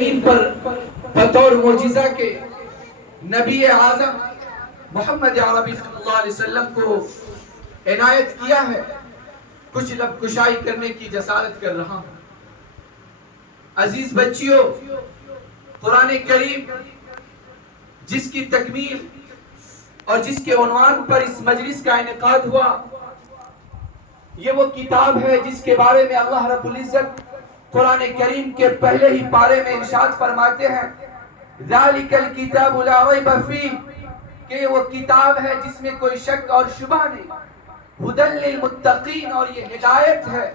زمین پر بطور معجزہ کے نبی اعظم محمد عربی صلی اللہ علیہ وسلم کو عنایت کیا ہے، کچھ لب کشائی کرنے کی جسارت کر رہا ہوں۔ عزیز بچیوں، قرآن کریم جس کی تکمیل اور جس کے عنوان پر اس مجلس کا انعقاد ہوا، یہ وہ کتاب ہے جس کے بارے میں اللہ رب العزت قرآن کریم کے پہلے ہی پارے میں ارشاد فرماتے ہیں ذالک الکتاب لا ریب فیہ، کہ وہ کتاب ہے جس میں کوئی شک اور شبہ نہیں، ھدی للمتقین، اور یہ ہدایت ہے،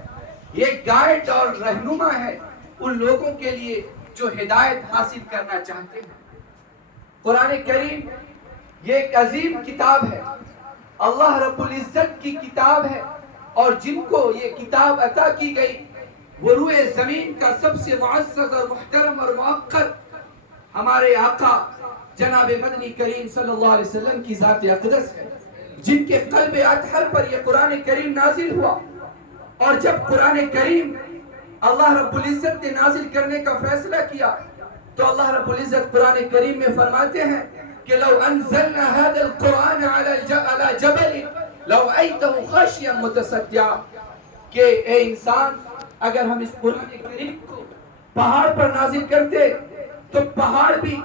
یہ گائیڈ اور رہنما ہے ان لوگوں کے لیے جو ہدایت حاصل کرنا چاہتے ہیں۔ قرآن کریم یہ ایک عظیم کتاب ہے، اللہ رب العزت کی کتاب ہے، اور جن کو یہ کتاب عطا کی گئی وہ روئے زمین کا سب سے معزز اور محترم اور موقر ہمارے آقا جناب مدنی کریم صلی اللہ علیہ وسلم کی ذات اقدس ہے، جن کے قلب اطہر پر یہ قرآن کریم نازل ہوا۔ اور جب قرآن کریم اللہ رب العزت نے نازل کرنے کا فیصلہ کیا تو اللہ رب العزت قرآن کریم میں فرماتے ہیں کہ لو انزلنا هذا القرآن على جبل لرأيته خاشعا متصدعا، کہ اے انسان، اگر ہم اس قرآن کریم کو پہاڑ پر نازل کرتے تو پہاڑ بھی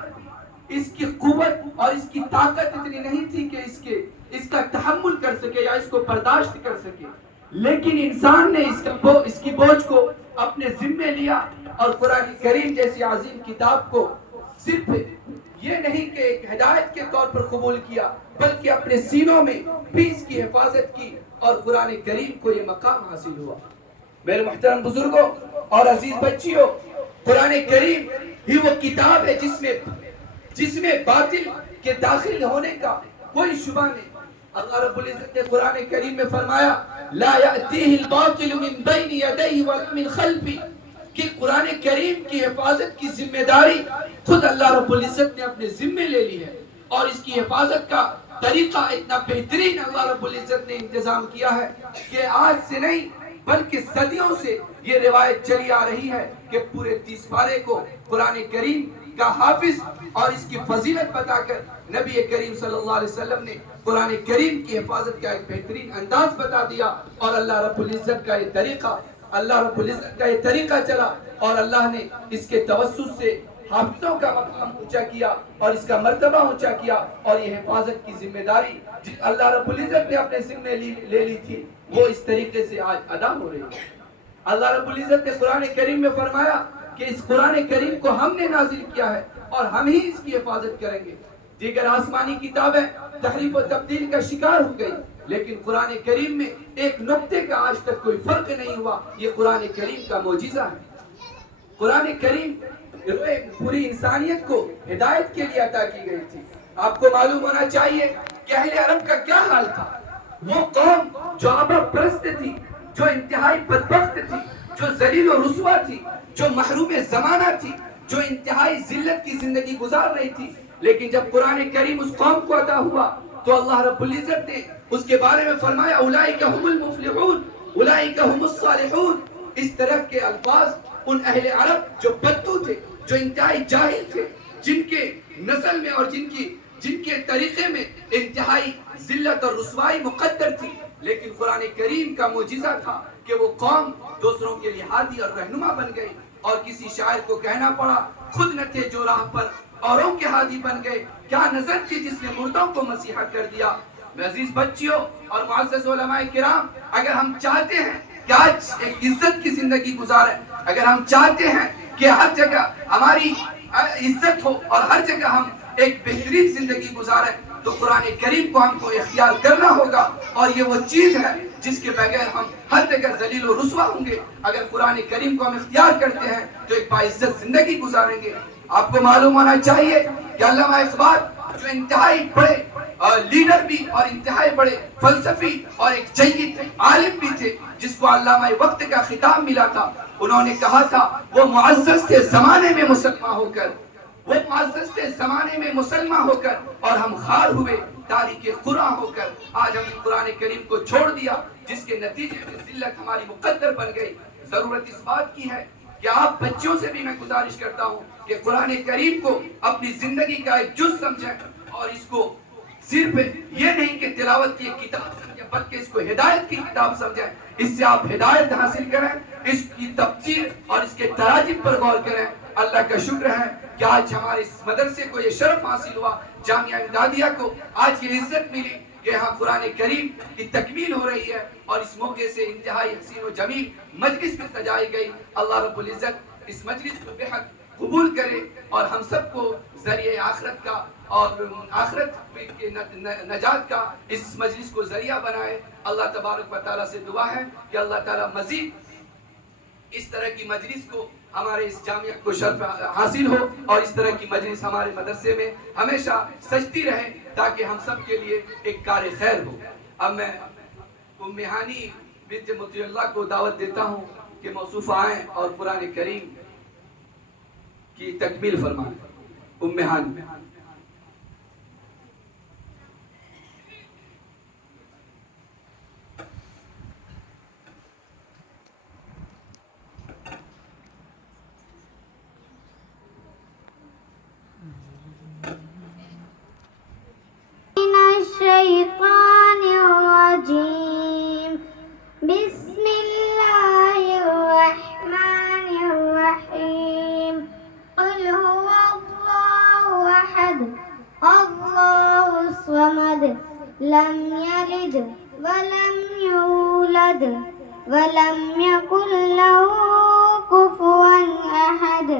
اس کی قوت اور اس کی طاقت اتنی نہیں تھی کہ اس کا تحمل کر سکے یا اس کو برداشت کر سکے، لیکن انسان نے اس کی بوجھ کو اپنے ذمے لیا اور قرآن کریم جیسی عظیم کتاب کو صرف یہ نہیں کہ ایک ہدایت کے طور پر قبول کیا بلکہ اپنے سینوں میں بھی اس کی حفاظت کی، اور قرآن کریم کو یہ مقام حاصل ہوا۔ میرے محترم بزرگوں اور عزیز بچیوں، قرآن کریم ہی وہ کتاب ہے جس میں باطل کے داخل ہونے کا کوئی شبہ نہیں۔ اللہ رب العزت نے قرآن کریم میں فرمایا لا یأتیہ الباطل من بین یدیہ ولا من خلفہ، کہ قرآن کریم کی حفاظت کی ذمہ داری خود اللہ رب العزت نے اپنے ذمے لے لی ہے، اور اس کی حفاظت کا طریقہ اتنا بہترین اللہ رب العزت نے انتظام کیا ہے کہ آج سے نہیں بلکہ صدیوں سے یہ روایت چلی آ رہی ہے کہ پورے 30 پارے کو قرآن کریم کا حافظ اور اس کی فضیلت بتا کر نبی کریم صلی اللہ علیہ وسلم نے قرآن کریم کی حفاظت کا ایک بہترین انداز بتا دیا، اور اللہ رب العزت کا یہ طریقہ چلا، اور اللہ نے اس کے توسط سے حافظوں کا مقام اونچا کیا اور اس کا مرتبہ اونچا کیا، اور یہ حفاظت کی ذمہ داری اللہ رب العزت نے اپنے ذمے لے لی تھی وہ اس طریقے سے آج ادا ہو رہی ہے۔ اللہ رب العزت نے قرآن کریم میں فرمایا کہ اس قرآن کریم کو ہم نے نازل کیا ہے اور ہم ہی اس کی حفاظت کریں گے۔ دیگر آسمانی کتابیں تحریف و تبدیل کا شکار ہو گئی، لیکن قرآن کریم میں ایک نقطے کا آج تک کوئی فرق نہیں ہوا، یہ قرآن کریم کا معجزہ ہے۔ قرآن کریم پوری انسانیت کو ہدایت کے لیے عطا کی گئی تھی۔ آپ کو معلوم ہونا چاہیے کہ اہل عرب کا کیا حال تھا۔ وہ قوم جو آبا پرست تھی، جو انتہائی بدبخت تھی، جو ذلیل و رسوا تھی، جو محروم زمانہ تھی، جو انتہائی ذلت کی زندگی گزار رہی تھی، لیکن جب قرآن کریم اس قوم کو عطا ہوا تو اللہ رب العزت نے اس کے بارے میں فرمایا اولئک هم المفلحون اولئک هم الصالحون۔ اس طرح کے الفاظ ان اہل عرب جو بدو تھے، جو انتہائی جاہل تھے، جن کے نسل میں اور جن کے طریقے میں انتہائی ذلت اور رسوائی مقدر تھی، لیکن قرآن کریم کا معجزہ تھا کہ وہ قوم دوسروں کے لیے ہادی اور رہنما بن گئی، اور کسی شاعر کو کہنا پڑا خود نہ تھے جو راہ پر اوروں کے ہادی بن گئے، کیا نظر تھی جس نے مردوں کو مسیحا کر دیا۔ عزیز بچیوں اور معزز علماء کرام، اگر ہم چاہتے ہیں کہ آج ایک عزت کی زندگی گزاریں، اگر ہم چاہتے ہیں کہ ہر جگہ ہماری عزت ہو اور ہر جگہ ہم ایک بہترین زندگی گزاریں، تو قرآن کریم کو ہم کو اختیار کرنا ہوگا، اور یہ وہ چیز ہے جس کے بغیر ہم ہر جگہ ذلیل و رسوا ہوں گے۔ اگر قرآن کریم کو ہم اختیار کرتے ہیں تو ایک باعزت زندگی گزاریں گے۔ آپ کو معلوم ہونا چاہیے کہ علامہ اقبال جو انتہائی بڑے لیڈر بھی اور انتہائی بڑے فلسفی اور ایک جید عالم بھی تھے، جس کو علامہ وقت کا خطاب ملا تھا، انہوں نے کہا تھا وہ معزز تھے زمانے میں مسلمان ہو کر، وہ معزز تھے زمانے میں مسلمان ہو کر، اور ہم خار ہوئے تاریخ قرآن ہو کر۔ آج ہم نے قرآن کریم کو چھوڑ دیا، جس کے نتیجے میں ذلت ہماری مقدر بن گئی۔ ضرورت اس بات کی ہے کہ آپ بچوں سے بھی میں گزارش کرتا ہوں کہ قرآن کریم کو اپنی زندگی کا ایک جز سمجھیں اور اس کو صرف یہ نہیں کہ تلاوت کی کتاب سمجھیں بلکہ اس کو ہدایت کی کتاب سمجھیں. اس سے آپ ہدایت حاصل کریں, اس کی تفسیر اور اس کے تراجم پر غور کریں. اللہ کا شکر ہے کہ آج ہمارے اس مدرسے کو یہ شرف حاصل ہوا, جامعہ امدادیہ کو آج یہ عزت ملی کہ یہاں قرآن کریم کی تکمیل ہو رہی ہے اور اس موقع سے انتہائی حسین و جمیل مجلس میں سجائی گئی. اللہ رب العزت اس مجلس کو بے حد قبول کرے اور ہم سب کو ذریعہ آخرت کا اور آخرت کے نجات کا اس مجلس کو ذریعہ بنائے. اللہ تبارک و تعالیٰ سے دعا ہے کہ اللہ تعالیٰ مزید اس طرح کی مجلس کو ہمارے اس جامعہ کو شرف حاصل ہو اور اس طرح کی مجلس ہمارے مدرسے میں ہمیشہ سجتی رہے تاکہ ہم سب کے لیے ایک کار خیر ہو. اب میں ام ہانی بنت مطیع اللہ کو دعوت دیتا ہوں کہ موصوفہ آئیں اور قرآن کریم کی تکمیل فرمائیں. ام ہانی. الشيطان الرجيم بسم الله الرحمن الرحيم قل هو الله أحد الله الصمد لم يلد ولم يولد ولم يكن له كفوا أحد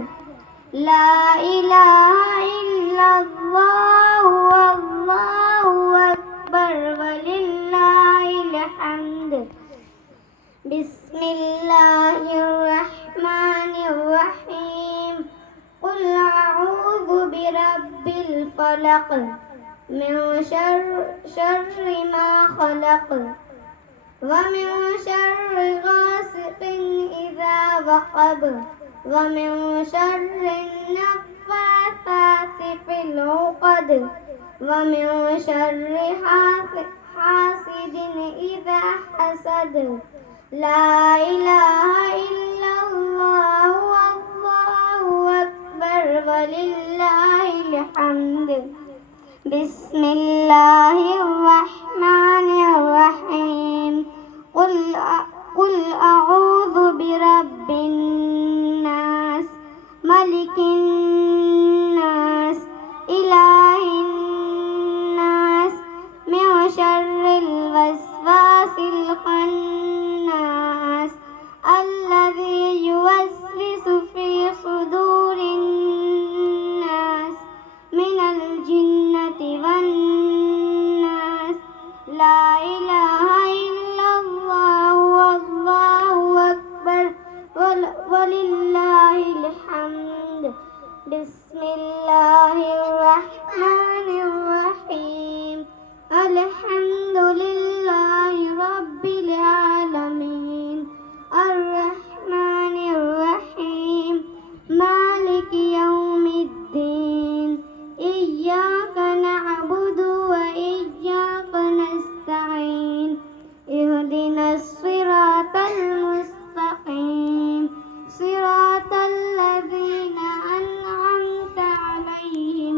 لا إله إلا الله والله أكبر ولله الحمد. بسم الله الرحمن الرحيم قل أعوذ برب الفلق من شر ما خلق ومن شر غاسق إذا وقب ومن شر النفاثات في العقد ومن شر حاسد إذا حسد. لا إله إلا الله والله أكبر ولله الحمد. بسم الله الرحمن الرحيم قل أعوذ برب الناس ملك الناس إله الناس من شر الوسواس الخناس الذي يوسوس في صدور الناس من الجنة والناس. لا إله إلا الله والله أكبر ولله الحمد. بسم الله الرحمن الرحيم الحمد لله رب العالمين الرحمن الرحيم مالك يوم الدين إياك نعبد وإياك نستعين اهدنا الصراط المستقيم صراط الذين أنعمت عليهم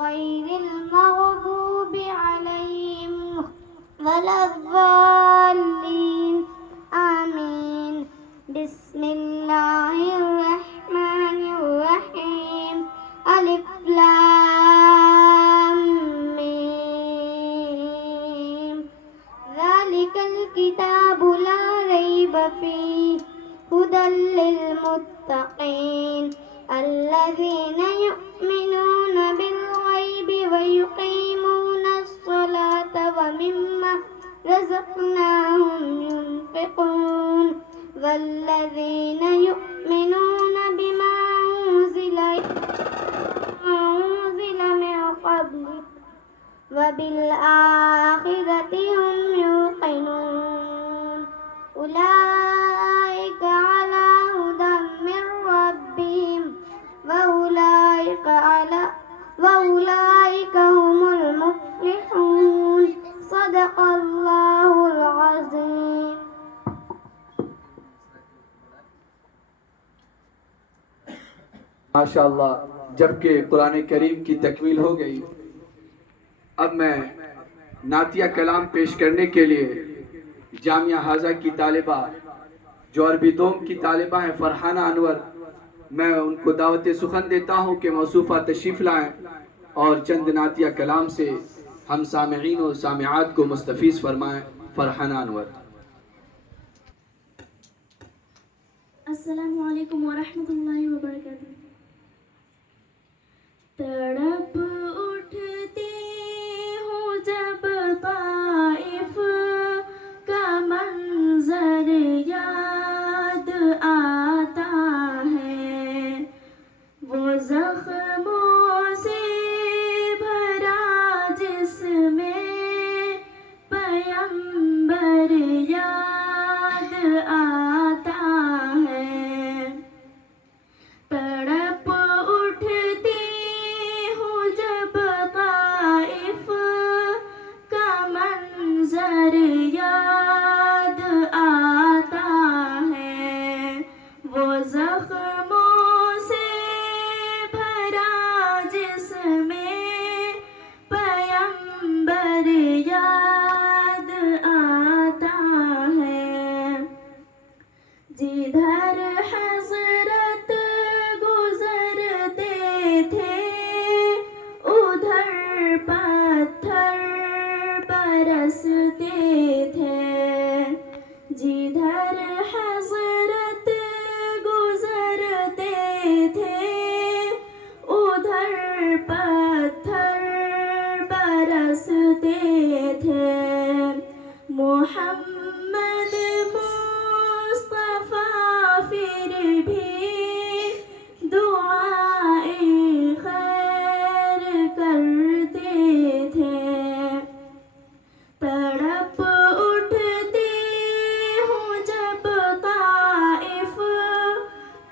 غير المغضوب عليهم ولا الضالين آمين. بسم الله الرحمن الرحيم ألف لام ميم ذلك الكتاب لا ريب فيه هدى للمتقين الذين يؤمنون بالغيب ويقيمون الصلاة ومما رزقناهم ينفقون والذين يؤمنون بما أنزل من قبلك وبالآخرة هم يوقنون أولئك على هدى من ربهم وأولئك هم المفلحون. صدق الله العظيم. ماشاءاللہ جبکہ قرآن کریم کی تکمیل ہو گئی، اب میں نعتیہ کلام پیش کرنے کے لیے جامعہ حاضہ کی طالبہ جو عربی دوم کی طالبہ ہیں فرحانہ انور، میں ان کو دعوت سخن دیتا ہوں کہ موصوفہ تشریف لائیں اور چند نعتیہ کلام سے ہم سامعین و سامعات کو مستفیض فرمائیں۔ فرحانہ انور۔ السلام علیکم ورحمۃ اللہ وبرکاتہ۔ تڑپ اٹھتی ہوں جب طائف کا منظر یاد آتا ہے، وہ زخموں سے بھرا جس میں پیمبر یاد آتا ہے۔ تڑپ اٹھتی ہوں جب طائف کا منظر یاد آتا ہے، وہ زخموں سے بھرا جس میں پیمبر یاد آتا ہے۔ جدھر حضرت گزرتے تھے ادھر پتھر برستے تھے، جدھر حضرت گزرتے تھے ادھر پتھر برستے تھے۔ محمد مصطفیٰ پھر بھی دعائیں خیر کرتے تھے۔ تڑپ اٹھتی ہوں جب طائف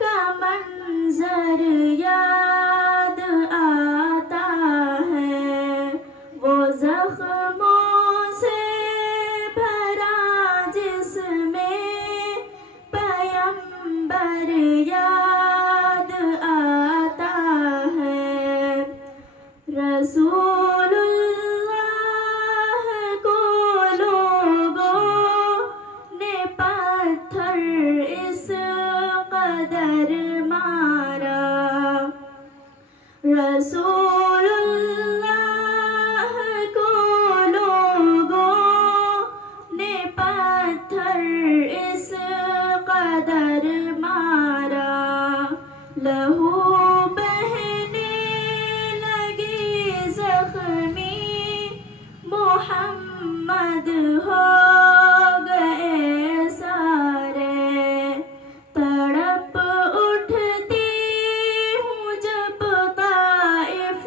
کا منظر یاد آتا ہے، وہ زخموں سے بھرا جس میں پیمبر یاد آتا ہے۔ رسول اللہ کو لوگوں نے پتھر اس قدر مارا، رسول اللہ کو لوگوں نے پتھر اس قدر مارا، لہو بہنے لگی زخمی محمد ہو گئے سارے۔ تڑپ اٹھتی ہوں جب طائف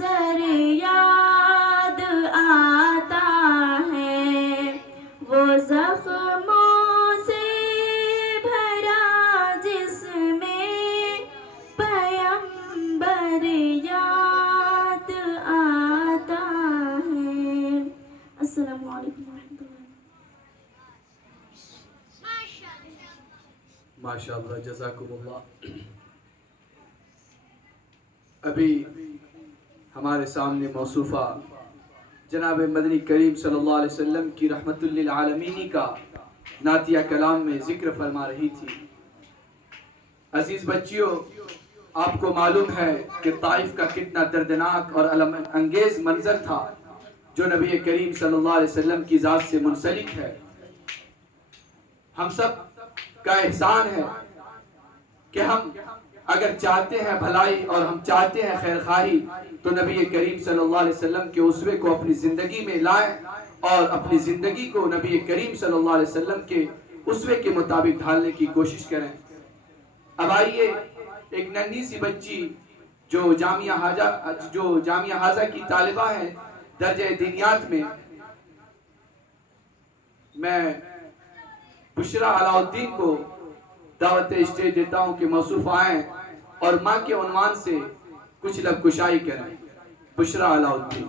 منظر یاد آتا ہے، وہ زخموں سے بھرا جس میں پیمبر یاد آتا ہے۔ السلام علیکم ورحمۃ اللہ۔ ماشاءاللہ، جزاکم اللہ۔ ابھی ہمارے سامنے موصوفہ جناب مدنی کریم صلی اللہ علیہ وسلم کی رحمت للعالمین کا نعتیہ کلام میں ذکر فرما رہی تھی۔ عزیز بچیوں، آپ کو معلوم ہے کہ طائف کا کتنا دردناک اور الم انگیز منظر تھا جو نبی کریم صلی اللہ علیہ وسلم کی ذات سے منسلک ہے۔ ہم سب کا احسان ہے کہ ہم اگر چاہتے ہیں بھلائی اور ہم چاہتے ہیں خیر خواہی تو نبی کریم صلی اللہ علیہ وسلم کے اسوے کو اپنی زندگی میں لائیں اور اپنی زندگی کو نبی کریم صلی اللہ علیہ وسلم کے اسوے کے مطابق ڈھالنے کی کوشش کریں۔ اب آئیے، ایک ننھی سی بچی جو جامعہ حاضہ کی طالبہ ہے درجہ دینیات میں بشرا علاء الدین کو دعوت اسٹیج دیتا ہوں کہ موصوف آئیں اور ماں کے عنوان سے کچھ لب کشائی کریں۔ بشرا علاء الدین۔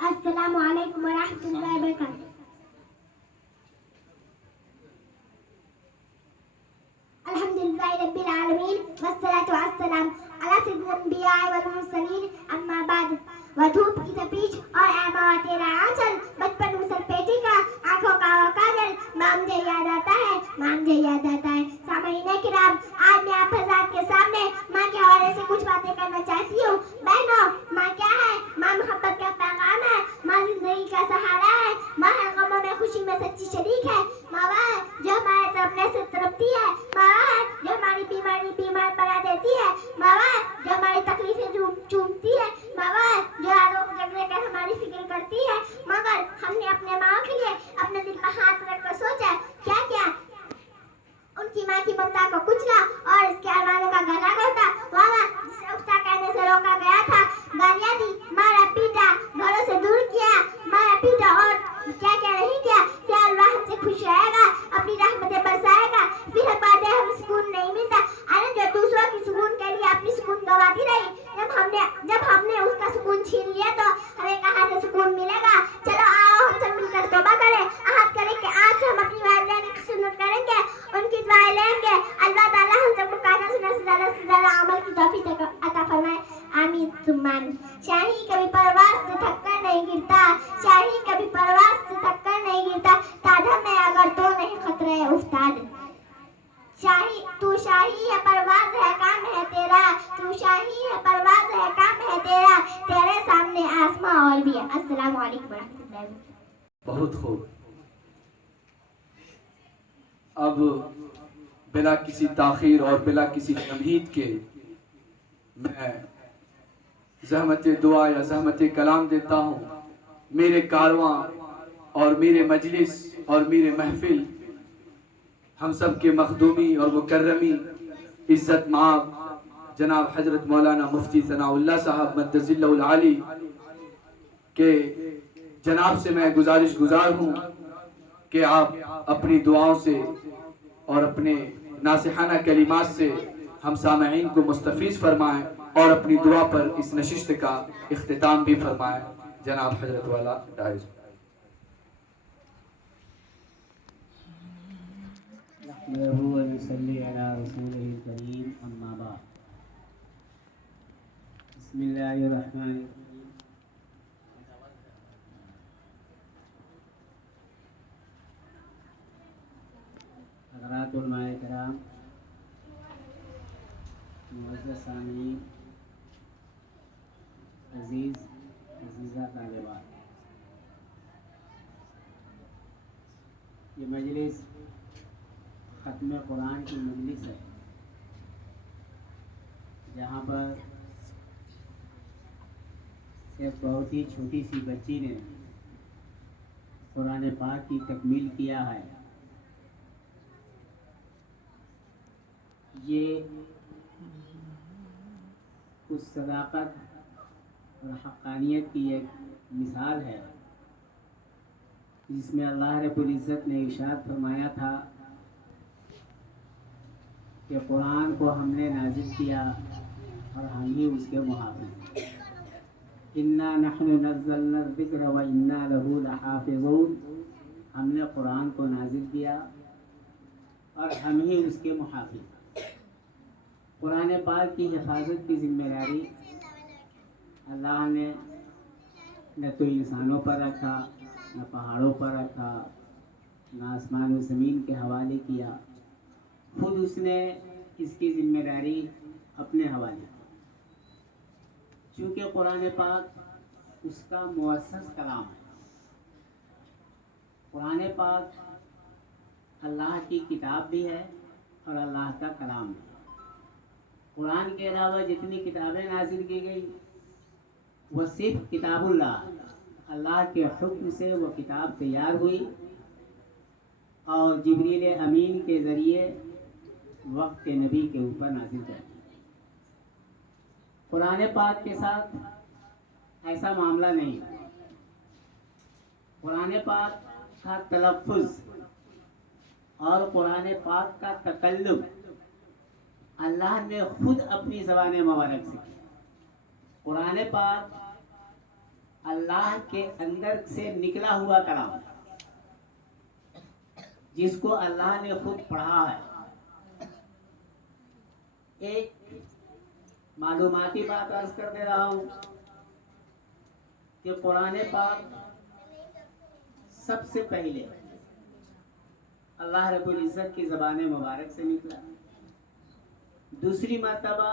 السلام علیکم ورحمۃ اللہ وبرکاتہ۔ الحمدللہ رب العالمین والصلاة والسلام علی سید الانبیاء والمرسلین، اما بعد۔ وہ دھوپ کی تپیش اور اے ماں تیرا آنچل، بچپن مسل پیٹی کا، آنکھوں کا وہ کاجل، ماں مجھے یاد آتا ہے، ماں مجھے یاد آتا ہے۔ سامعین کرام، آج میں آپ حضرات کے سامنے ماں کے حوالے سے کچھ باتیں کرنا چاہتی ہوں۔ بہنوں، ماں کیا ہے؟ ماں محبت کا پیغام ہے، ماں زندگی کا سہارا ہے، ماں ہر غموں میں خوشی میں سچی شریک ہے، ماں وہ ہے جو ہمارے طرفنے سے تڑپتی ہے، ماں وہ ہے جو ہماری بیمار بنا دیتی ہے، ماں وہ ہے جو ہماری تکلیفیں چومتی ہے، ماں وہ ہے جو ہر روز جگنے کر ہماری فکر کرتی ہے۔ مگر ہم نے اپنے ماں کے لیے اپنے دل پر ہاتھ رکھ کر سوچا کیا کیا ان کی ماں کی ممتا کو کچلا اور اس کے ارمانوں کا گلا گھوٹا، والا جسے افتہ کہنے سے روکا گیا تھا، گالیاں دی، مارا پیٹا، گھروں سے دور کیا، مارا پیٹا اور کیا کیا نہیں کیا۔ کیا اللہ ہم سے خوش رہے گا، اپنی رحمتیں برسائے گا، پھر ہم بعد ہم سکون نہیں ملتا۔ ارے جو دوسروں کی سکون کے لیے اپنی سکون گواتی رہی، جب ہم نے اس کا سکون چھین لیا تو ہمیں کہاں سے سکون ملے گا۔ چلو آؤ ہم سب مل کر توبہ کریں، عہد کریں کہ آج سے ہم اپنی والدین کی خدمت کریں گے، ان کی دعائیں لیں گے۔ اللہ تعالیٰ ہم سب کو کہنا سنا سے زیادہ عمل کی توفیق عطا فرمائے، آمین ثم آمین۔ شاہی کبھی پرواز سے تھک کر نہیں گرتا، شاہی کبھی پرواز سے تھک کر نہیں گرتا، تادھم میں اگر تو نہیں خطرہ افتاد۔ تو شاہی ہے پرواز ہے کام ہے تیرا، تو شاہی ہے پرواز ہے کام ہے تیرا، تیرے سامنے آسماں اور بھی ہے۔ السلام علیکم ورحمۃ اللہ وبرکاتہ۔ بہت خوب۔ اب بلا کسی تاخیر اور بلا کسی تمہید کے میں زحمت دعا یا زحمت کلام دیتا ہوں۔ میرے کارواں اور میرے مجلس اور میرے محفل ہم سب کے مخدومی اور مکرمی عزت مآب جناب حضرت مولانا مفتی ثناء اللہ صاحب مدد ذلہ العالی کہ جناب سے میں گزار ہوں کہ آپ اپنی دعاؤں سے اور اپنے ناصحانہ کلمات سے ہم سامعین کو مستفیض فرمائیں اور اپنی دعا پر اس نشست کا اختتام بھی فرمائیں۔ جناب حضرت والا ڈائز۔ نحمده ونصلي على رسوله الكريم أما بعد بسم الله الرحمن الرحيم حضرات علماء کرام، معزز سامعین، عزیزہ طالبات، یہ مجلس ختم قرآن کی مجلس ہے، جہاں پر ایک بہت ہی چھوٹی سی بچی نے قرآن پاک کی تکمیل کیا ہے۔ یہ اس صداقت اور حقانیت کی ایک مثال ہے جس میں اللہ رب العزت نے ارشاد فرمایا تھا کہ قرآن کو ہم نے نازل کیا اور ہم ہی اس کے محافظ ہیں۔ اِنَّا نَحْنُ نَزَّلْنَا الذِّكْرَ وَإِنَّا لَهُ لَحَافِظُونَ، ہم نے قرآن کو نازل کیا اور ہم ہی اس کے محافظ ہیں۔ قرآن پاک کی حفاظت کی ذمہ داری اللہ نے نہ تو انسانوں پر رکھا، نہ پہاڑوں پر رکھا، نہ آسمان و زمین کے حوالے کیا، خود اس نے اس کی ذمہ داری اپنے حوالے کی، چونکہ قرآن پاک اس کا مؤسس کلام ہے۔ قرآن پاک اللہ کی کتاب بھی ہے اور اللہ کا کلام بھی ہے۔ قرآن کے علاوہ جتنی کتابیں نازل کی گئی وہ صرف کتاب اللہ کے حکم سے وہ کتاب تیار ہوئی اور جبریل امین کے ذریعے وقت کے نبی کے اوپر نازل کر دی۔ قرآن پاک کے ساتھ ایسا معاملہ نہیں۔ قرآن پاک کا تلفظ اور قرآن پاک کا تکلم اللہ نے خود اپنی زبان مبارک سے کیا۔ قرآن پاک اللہ کے اندر سے نکلا ہوا کلام ہے جس کو اللہ نے خود پڑھا ہے۔ ایک معلوماتی بات عرض کر دے رہا ہوں کہ قرآن پاک سب سے پہلے اللہ رب العزت کی زبان مبارک سے نکلا۔ دوسری مرتبہ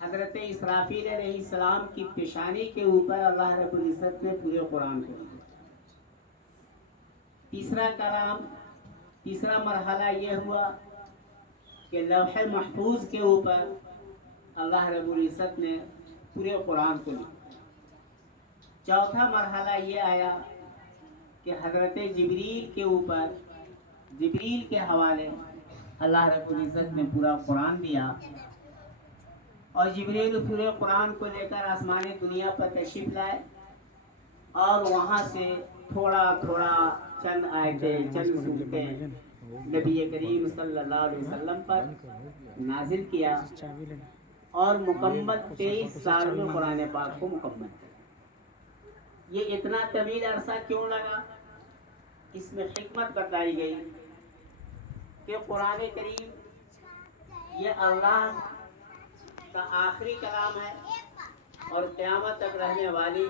حضرت اسرافیل علیہ السلام کی پیشانی کے اوپر اللہ رب العزت نے پورے قرآن کو لکھا۔ تیسرا مرحلہ یہ ہوا کہ لوح محفوظ کے اوپر اللہ رب العزت نے پورے قرآن کو لکھا۔ چوتھا مرحلہ یہ آیا کہ حضرت جبریل کے اوپر، جبریل کے حوالے اللہ رب العزت نے پورا قرآن دیا، اور جبریل پورے قرآن کو لے کر آسمانی دنیا پر تشریف لائے اور وہاں سے تھوڑا تھوڑا چند آیتیں، چند سورتیں نبی کریم صلی اللہ علیہ وسلم پر نازل کیا اور مکمل 23 سال میں قرآن پاک کو مکمل کیا۔ یہ اتنا طویل عرصہ کیوں لگا؟ اس میں حکمت بتائی گئی کہ قرآن کریم یہ اللہ کا آخری کلام ہے اور قیامت تک رہنے والی